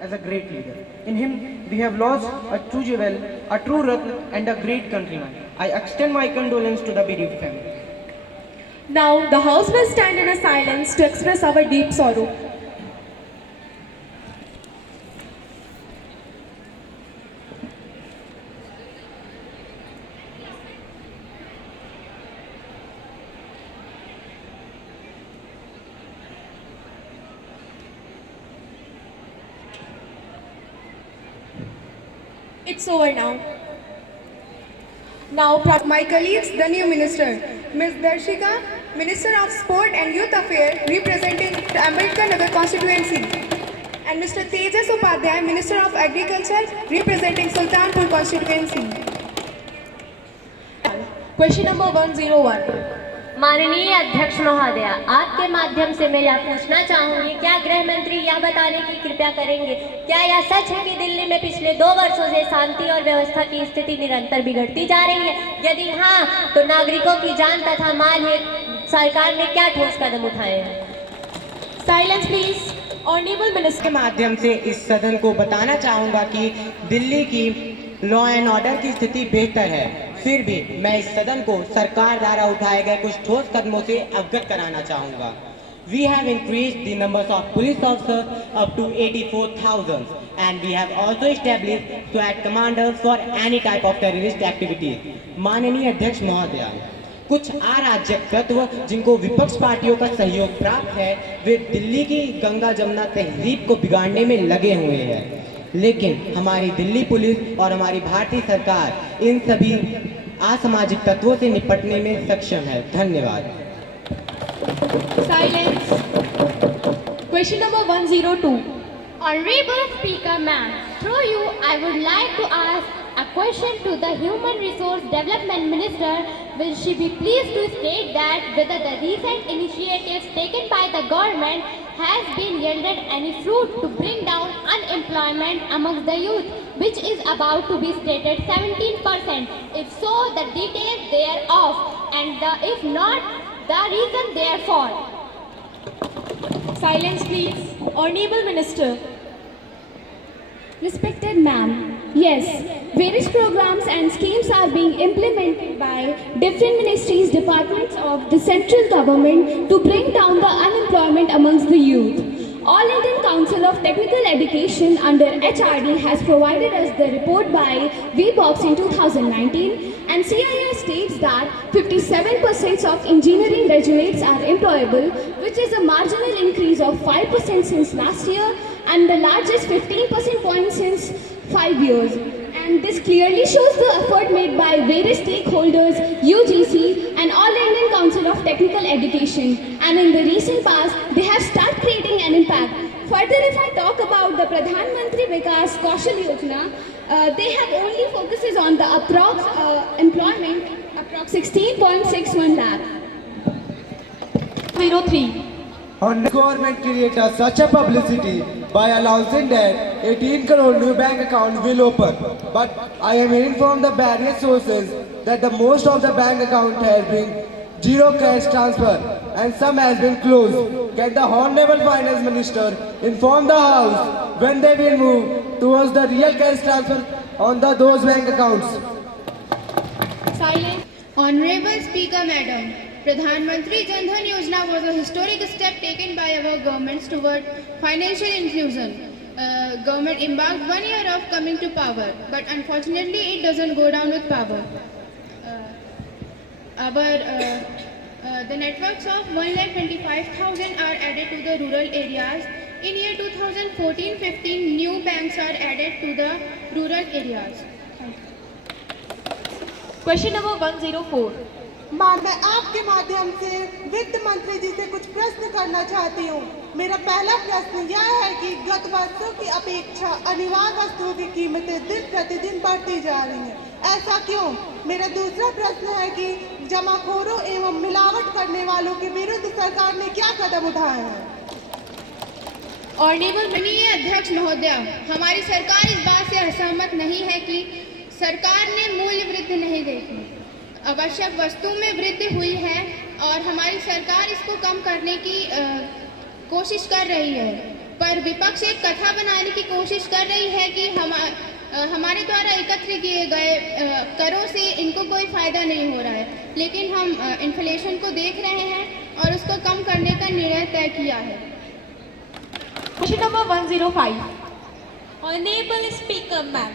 as a great leader. In him, we have lost a true jewel, a true Ratna, and a great countryman. I extend my condolence to the bereaved family. Now, the House will stand in a silence to express our deep sorrow. It's over now. Now, My colleagues, the new minister, Ms. Darshika, Minister of Sport and Youth Affairs, representing the Ambedkar Nagar constituency, and Mr. Tejas Upadhyay, Minister of Agriculture, representing Sultanpur constituency. question number 101. माननीय अध्यक्ष महोदय, आपके माध्यम से मैं यह पूछना चाहूंगी, क्या गृह मंत्री यह बताने की कृपया करेंगे, क्या यह सच है कि दिल्ली में पिछले 2 वर्षों से शांति और व्यवस्था की स्थिति निरंतर बिगड़ती जा रही है? यदि हाँ, तो नागरिकों की जान तथा माल हेतु सरकार ने क्या ठोस कदम उठाए हैं? Silence please. ऑनरेबल मिनिस्टर के माध्यम से इस सदन को बताना चाहूँगा कि दिल्ली की लॉ एंड ऑर्डर की स्थिति बेहतर है। फिर भी मैं इस सदन को सरकार द्वारा उठाए गए कुछ ठोस कदमों से अवगत कराना चाहूँगा। We have increased the numbers of police officers up to 84,000 and we have also established SWAT commanders for any type of terrorist activities. माननीय अध्यक्ष महोदय, कुछ अराजक तत्व जिनको विपक्ष पार्टियों का सहयोग प्राप्त है, वे दिल्ली की गंगा जमुना तहजीब को बिगाड़ने में लगे हुए हैं, लेकिन हमारी दिल्ली पुलिस और हमारी भारतीय सरकार इन सभी असामाजिक तत्वों से निपटने में सक्षम है। धन्यवाद। Silence. Question number 102. Honorable Speaker Ma'am, through you I would like to ask a question to the Human Resource Development Minister. Will she be pleased to state that whether the recent initiatives taken by the government has been yielded any fruit to bring down unemployment amongst the youth, which is about to be stated 17%? If so, the details thereof, and if not, the reason therefore. Silence please. Honorable Minister. Respected ma'am, yes, various programs and schemes are being implemented by different ministries, departments of the central government to bring down the unemployment amongst the youth. All Indian Council of Technical Education under HRD has provided us the report by VBOX in 2019, and CII states that 57% of engineering graduates are employable, which is a marginal increase of 5% since last year and the largest 15% point since 5 years. And this clearly shows the effort made by various stakeholders, UGC and All Indian Council of Technical Education. And in the recent past, they have started creating an impact. Further, if I talk about the Pradhan Mantri Vikas Kaushal Yojana, they have only focuses on the employment, approx 16.61 lakh. 03. And the government created such a publicity by announcing that 18 crore new bank account will open. But I am hearing from the various sources that the most of the bank account has been zero cash transfer and some has been closed. Can the Honorable Finance Minister inform the House when they will move towards the real cash transfer on those bank accounts? Silence. Honorable Speaker Madam, Pradhan Mantri Jan Dhan Yojana was a historic step taken by our governments toward financial inclusion. Government embarked 1 year of coming to power, but unfortunately it doesn't go down with power. The networks of 1,25,000 are added to the rural areas. In year 2014-15, new banks are added to the rural areas. Question number 104. मैं आपके माध्यम से वित्त मंत्री जी से कुछ प्रश्न करना चाहती हूँ। मेरा पहला प्रश्न यह है कि गत वर्षों की अपेक्षा अनिवार्य वस्तुओं की कीमतें दिन प्रतिदिन बढ़ती जा रही हैं, ऐसा क्यों? मेरा दूसरा प्रश्न है कि जमाखोरों एवं मिलावट करने वालों के विरुद्ध सरकार ने क्या कदम उठाए हैं? माननीय अध्यक्ष महोदय, हमारी सरकार इस बात से असहमत नहीं है कि सरकार ने मूल्य वृद्धि नहीं देखी। आवश्यक वस्तुओं में वृद्धि हुई है और हमारी सरकार इसको कम करने की कोशिश कर रही है, पर विपक्ष एक कथा बनाने की कोशिश कोशिश कर रही है कि हमारे द्वारा एकत्र किए गए करों से इनको कोई फ़ायदा नहीं हो रहा है, लेकिन हम इन्फ्लेशन को देख रहे हैं और उसको कम करने का निर्णय तय किया है। Question number 105. Honorable Speaker Ma'am,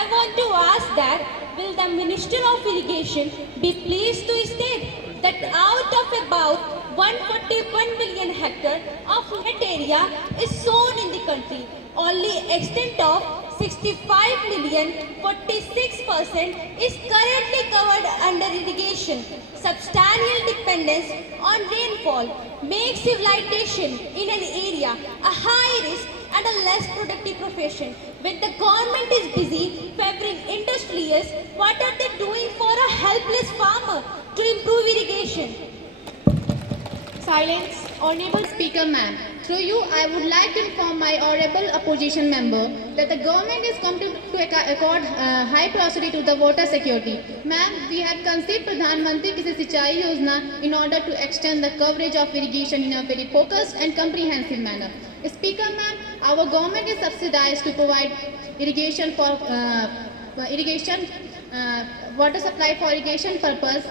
I want to ask that will the Minister of Irrigation be pleased to state that out of about 141 million hectare of land area is sown in the country, only extent of 65 million 46% is currently covered under irrigation. Substantial dependence on rainfall makes civilization in an area a high risk and a less productive profession. When the government is busy favoring industrialists, what are they doing for a helpless farmer to improve irrigation? Silence. Honorable Speaker Ma'am, through you I would like to inform my honorable opposition member that the government is come to accord high priority to the water security. Ma'am, we have conceived Pradhan Mantri Kisi Sinchai Yojana in order to extend the coverage of irrigation in a very focused and comprehensive manner. Speaker Ma'am, our government is subsidized to provide irrigation for water supply for irrigation purpose.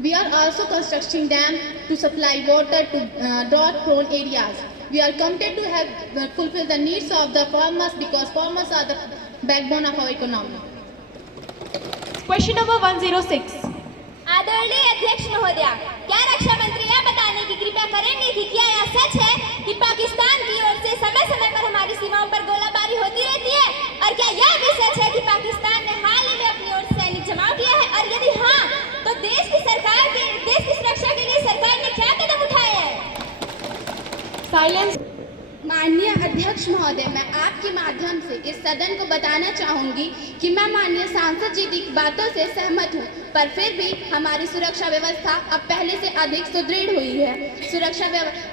We are also constructing dam to supply water to drought-prone areas. We are committed to have fulfill the needs of the farmers because farmers are the backbone of our economy. Question number 106. आदरणीय अध्यक्ष महोदया, क्या रक्षा मंत्री यह बताने की कृपया करेंगे कि क्या यह सच है कि पाकिस्तान की ओर से समय समय पर हमारी सीमाओं पर गोलाबारी होती रहती है, और क्या यह भी सच है कि पाकिस्तान ने हाल ही में अपनी ओर से सैनिक जमाव किया है, और यदि हाँ तो देश की सुरक्षा के लिए सरकार ने क्या कदम उठाए हैं? Silence. माननीय अध्यक्ष महोदय, मैं आपके माध्यम से इस सदन को बताना चाहूँगी कि मैं माननीय सांसद जी की बातों से सहमत हूँ, पर फिर भी हमारी सुरक्षा व्यवस्था अब पहले से अधिक सुदृढ़ हुई है।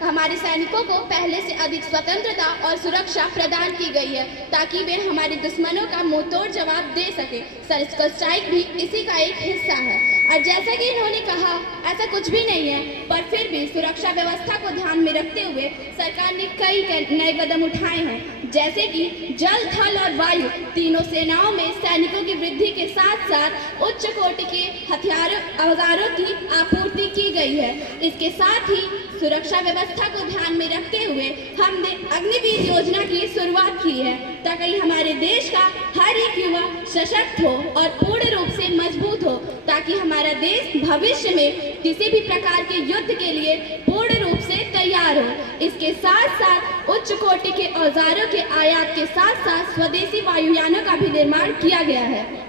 हमारे सैनिकों को पहले से अधिक स्वतंत्रता और सुरक्षा प्रदान की गई है ताकि वे हमारे दुश्मनों का मुंहतोड़ जवाब दे सके। सर्जिकल स्ट्राइक भी इसी का एक हिस्सा है, और जैसा कि इन्होंने कहा ऐसा कुछ भी नहीं है, पर फिर भी सुरक्षा व्यवस्था को ध्यान में रखते हुए सरकार ने कई नए कदम उठाए हैं, जैसे कि जल, थल और वायु तीनों सेनाओं में सैनिकों की वृद्धि के साथ साथ उच्च कोटि के हथियारों औजारों की आपूर्ति की गई है। इसके साथ ही सुरक्षा व्यवस्था को ध्यान में रखते हुए हमने अग्निवीर योजना की शुरुआत की है ताकि हमारे देश का हर एक युवा सशक्त हो और पूर्ण रूप से मजबूत हो, ताकि हमारा देश भविष्य में किसी भी प्रकार के युद्ध के लिए पूर्ण रूप से तैयार हो। इसके साथ साथ उच्च कोटि के औजारों के आयात के साथ साथ स्वदेशी वायुयानों का भी निर्माण किया गया है।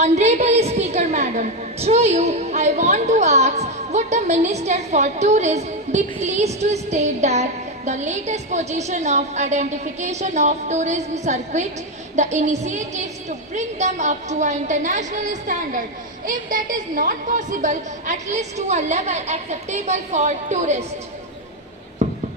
Honorable Speaker Madam, through you I want to ask, would the Minister for Tourism be pleased to state that the latest position of identification of tourism circuit, the initiatives to bring them up to an international standard, if that is not possible, at least to a level acceptable for tourists?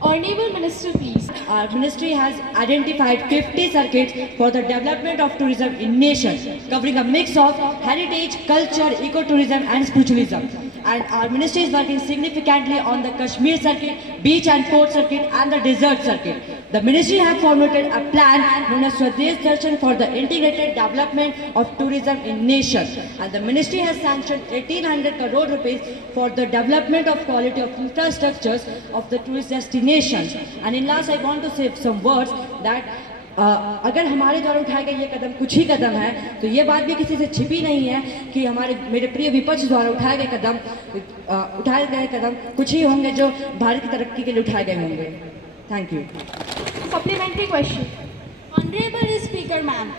Honorable Minister, please. Our ministry has identified 50 circuits for the development of tourism in nation, covering a mix of heritage, culture, ecotourism and spiritualism. And our ministry is working significantly on the Kashmir circuit, beach and port circuit and the desert circuit. The ministry has formulated a plan known as Swadesh Darshan for the integrated development of tourism in nation. And the ministry has sanctioned 1800 crore rupees for the development of quality of infrastructures of the tourist destinations. And in last, I want to say some words that अगर हमारे द्वारा उठाए गए ये कदम कुछ ही कदम है, तो ये बात भी किसी से छिपी नहीं है कि मेरे प्रिय विपक्ष द्वारा उठाए गए कदम कुछ ही होंगे जो भारत की तरक्की के लिए उठाए गए होंगे। Thank you. Supplementary question. Honorable Speaker Ma'am,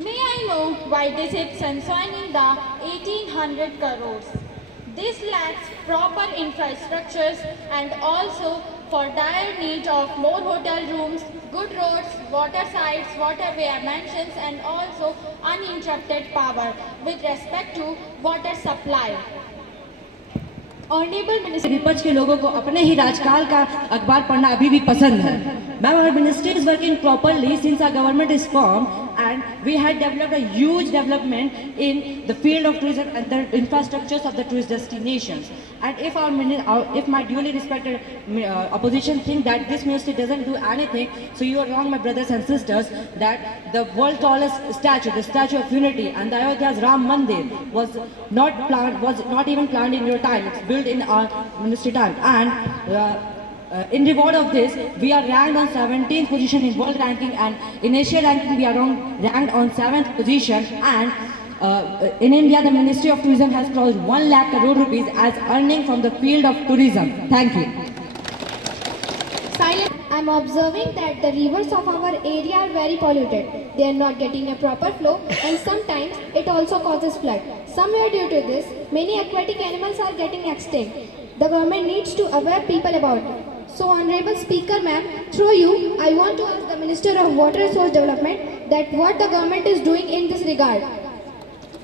may I know why this is concerning the 1800 crores? This lacks proper infrastructures and also for dire need of more hotel rooms, good roads, water sites, waterway mansions and also uninterrupted power with respect to water supply. Honorable Minister. विपक्ष के लोगों को अपने ही राजकाल का अखबार पढ़ना अभी भी पसंद है। Ma'am, our ministry is working properly since our government is formed and we had developed a huge development in the field of tourism and the infrastructures of the tourist destinations. And if my duly respected opposition think that this ministry doesn't do anything, so you are wrong, my brothers and sisters, that the world tallest statue, the Statue of Unity, and the Ayodhya's Ram Mandir was not even planned in your time. It's built in our ministry time. And in reward of this, we are ranked on 17th position in world ranking, and in Asia ranking we are ranked on 7th position. And in India, the Ministry of Tourism has crossed 1 lakh crore rupees as earning from the field of tourism. Thank you. I'm observing that the rivers of our area are very polluted. They are not getting a proper flow, and sometimes it also causes flood. Somewhere due to this, many aquatic animals are getting extinct. The government needs to aware people about it. So, Honorable Speaker Ma'am, through you, I want to ask the Minister of Water Resource Development that what the government is doing in this regard.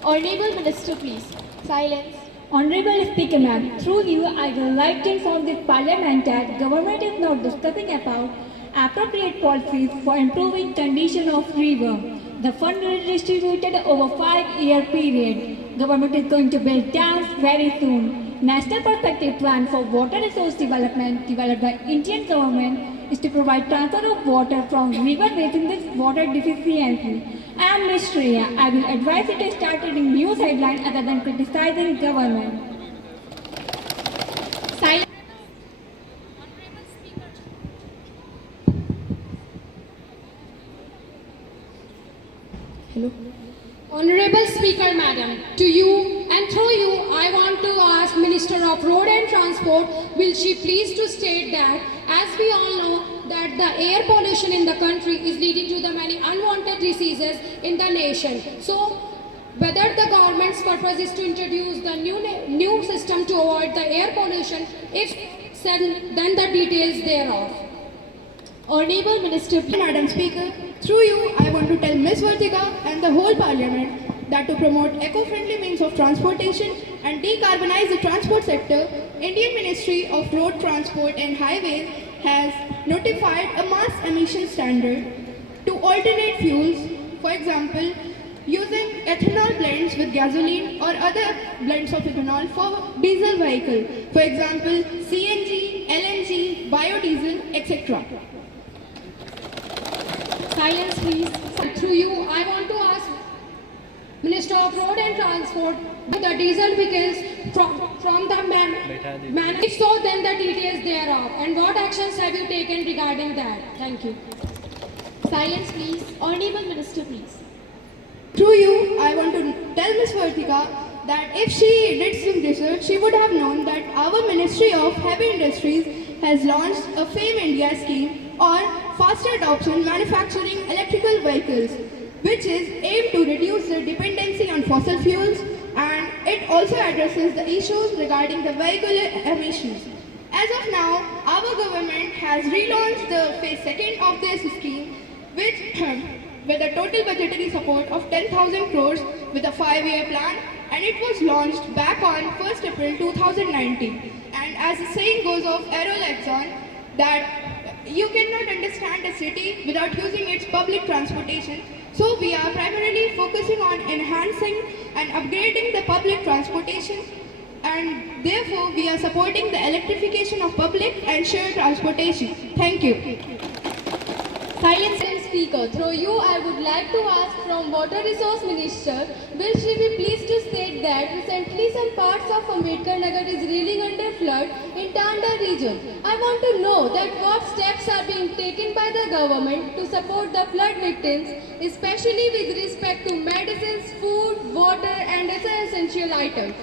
Honorable Minister, please. Silence. Honorable Speaker Ma'am, through you I would like to inform this Parliament that government is now discussing about appropriate policies for improving condition of river. The fund will be distributed over 5-year period. Government is going to build dams very soon. National Perspective Plan for Water Resource Development developed by Indian government is to provide transfer of water from river basin with water deficiency. And Ms. Shreya, I will advise you to start reading news headlines other than criticizing government. Silence. Honorable Speaker Madam, to you and through you, I want to ask Minister of Road and Transport, will she please to state that, as we all know, that the air pollution in the country is leading to the many unwanted diseases in the nation. So, whether the government's purpose is to introduce the new system to avoid the air pollution, if said, then the details thereof. Honorable Minister, please. Madam Speaker, through you, I want to tell Ms. Vartika and the whole Parliament that to promote eco-friendly means of transportation and decarbonize the transport sector, Indian Ministry of Road Transport and Highways has notified a mass emission standard to alternate fuels, for example, using ethanol blends with gasoline or other blends of ethanol for diesel vehicle, for example, CNG, LNG, biodiesel, etc. Silence, please. Through you, I want to ask Minister of Road and Transport the diesel vehicles from the man. If so, then the details thereof, and what actions have you taken regarding that? Thank you. Silence, please. Honorable Minister, please. Through you, I want to tell Ms. Vartika that if she did some research, she would have known that our Ministry of Heavy Industries has launched a FAME India scheme on faster adoption manufacturing electrical vehicles, which is aimed to reduce the dependency on fossil fuels, and it also addresses the issues regarding the vehicle emissions. As of now, our government has relaunched the phase 2nd of this scheme with a total budgetary support of 10,000 crores with a 5-year plan, and it was launched back on 1st April 2019. And as the saying goes of Aero Lexon, that you cannot understand a city without using its public transportation. So we are primarily focusing on enhancing and upgrading the public transportation, and therefore we are supporting the electrification of public and shared transportation. Thank you. Silence, Speaker. Through you, I would like to ask from Water Resource Minister, will she be pleased to state that recently some parts of Ambedkar Nagar is reeling under flood in Tanda region. I want to know that what steps are being taken by the government to support the flood victims, especially with respect to medicines, food, water and other essential items.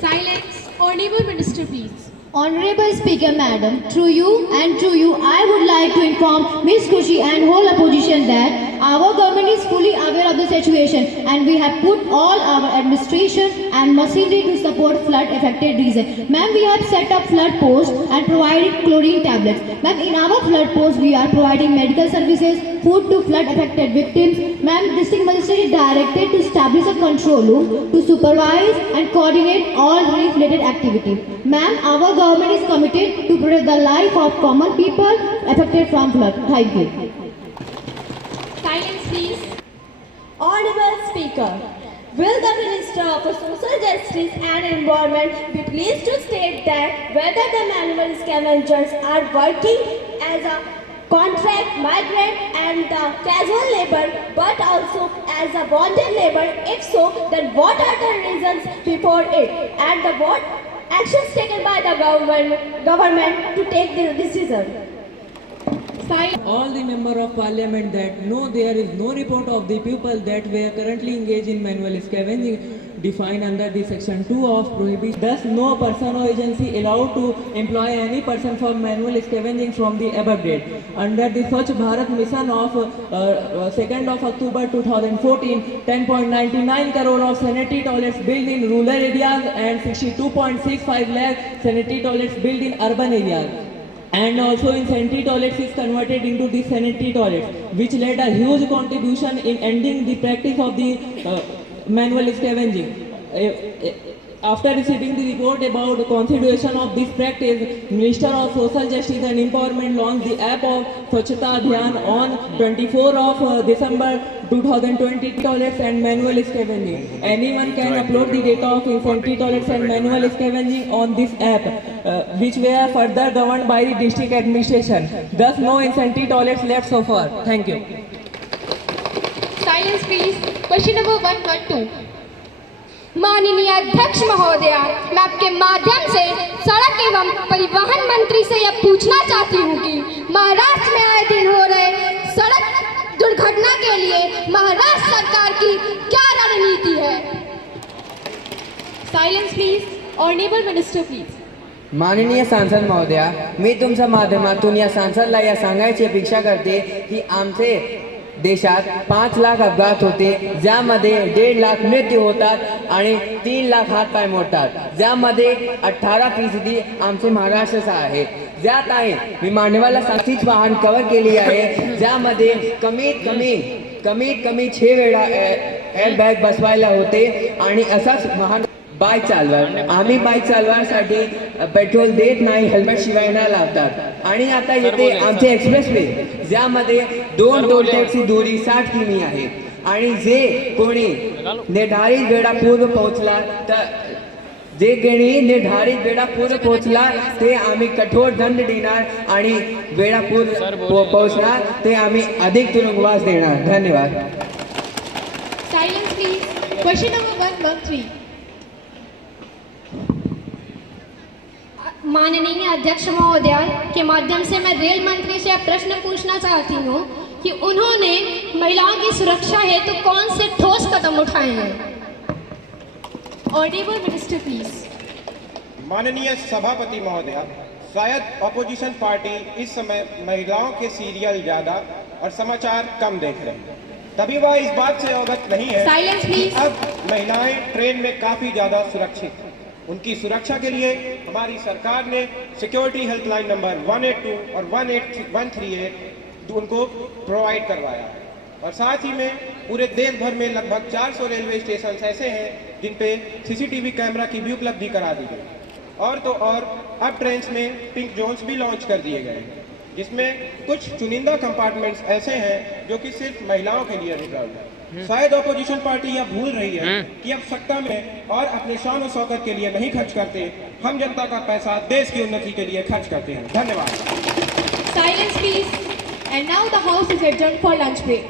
Silence. Honorable Minister, please. Honorable Speaker Madam, through you, I would like to inform Ms. Khushi and whole opposition that our government is fully aware of the situation, and we have put all our administration and machinery to support flood affected region. Ma'am, we have set up flood posts and provided chlorine tablets. Ma'am, in our flood posts we are providing medical services, food to flood affected victims. Ma'am, District Magistrate is directed to establish a control room to supervise and coordinate all relief related activity. Ma'am, our government is committed to protect the life of common people affected from flood. Thank you. Silence. please. Honorable Speaker, will the Minister of Social Justice and Environment be pleased to state that whether the manual scavengers are working as a contract migrant and the casual labor but also as a bonded labor? If so, then what are the reasons before it and what actions taken by the government to take this decision? All the member of parliament that no, there is no report of the people that were currently engaged in manual scavenging defined under the section 2 of prohibition. Thus, no person or agency allowed to employ any person for manual scavenging from the above date. Under the Swachh Bharat mission of 2nd of October 2014, 10.99 crore of sanitary toilets built in rural areas and 62.65 lakh sanitary toilets built in urban areas. And also in sanitary toilets is converted into the sanitary toilets, which led a huge contribution in ending the practice of the manual scavenging. After receiving the report about the consideration of this practice, Minister of Social Justice and Empowerment launched the app of Swachhata Abhiyan on 24 of December 2020 toilets and manual scavenging. Anyone can upload the data of sanitary toilets and manual scavenging on this app, which were further governed by the district administration. Thus, no sanitary toilets left so far. Thank you. Silence please. Question number 112. माननीय अध्यक्ष महोदया, मैं आपके माध्यम से सड़क एवं परिवहन मंत्री से यह पूछना चाहती हूँ कि महाराष्ट्र में आए दिन हो रहे सड़क दुर्घटना के लिए महाराष्ट्र सरकार की क्या रणनीति है? Silence please. Honorable Minister please. माननीय सांसद महोदया, मी तुमच्या माध्यमातून या सांसदला या सांगायची अपेक्षा करते की आमचे देशात 5 लाख अपघात होते, ज्यामध्ये 1.5 लाख मृत्यू होतात आणि 3 लाख हातपाय मोडतात, ज्यामध्ये 18% आमचे महाराष्ट्राचा आहे. ज्यात आहे मी मानवाला 36 वाहन कव्हर केली आहे, ज्यामध्ये कमीत कमी 6 वेळा एअरबॅग बसवायला होते. आणि असाच वाहन बाईक चालवा, आम्ही बाईक चालवासाठी पेट्रोल देत नाही, हेल्मेट शिवाय न लावतात. आणि आता येते आमचे एक्सप्रेसवे, ज्यामध्ये 2 टोल टॅक्सची दूरी 60 किमी आहे. आणि जे कोणी निर्धारित वेळापूर्व पोहोचला तर ते आम्ही कठोर दंड देणार आणि वेळापूर्व पोहोचणार ते आम्ही अधिक तुरुंगवास देणार. धन्यवाद. Silence please. Question number 113. माननीय अध्यक्ष महोदया के माध्यम से मैं रेल मंत्री से प्रश्न पूछना चाहती हूँ कि उन्होंने महिलाओं की सुरक्षा हेतु कौन से ठोस कदम उठाए हैं? Audible minister please. माननीय सभापति महोदया, शायद ऑपोजिशन पार्टी इस समय महिलाओं के सीरियल ज़्यादा और समाचार कम देख रहे हैं, तभी वह इस बात से अवगत नहीं है कि अब महिलाएं ट्रेन में काफ़ी ज़्यादा सुरक्षित हैं. उनकी सुरक्षा के लिए हमारी सरकार ने सिक्योरिटी हेल्पलाइन नंबर 182 और 138 उनको प्रोवाइड करवाया. और साथ ही में पूरे देश भर में लगभग 400 रेलवे स्टेशन ऐसे हैं जिन पे सीसीटीवी कैमरा की भी उपलब्धि करा दी गई. और तो और अब ट्रेन में पिंक जोन्स भी लॉन्च कर दिए गए, जिसमें कुछ चुनिंदा कंपार्टमेंट्स ऐसे हैं जो कि सिर्फ महिलाओं के लिए रिजर्व है. शायद ऑपोजिशन पार्टी यह भूल रही है कि अब सत्ता में और अपने शान और शौकत के लिए नहीं खर्च करते, हम जनता का पैसा देश की उन्नति के लिए खर्च करते हैं. धन्यवाद. Silence please. And now the house is adjourned for lunch break.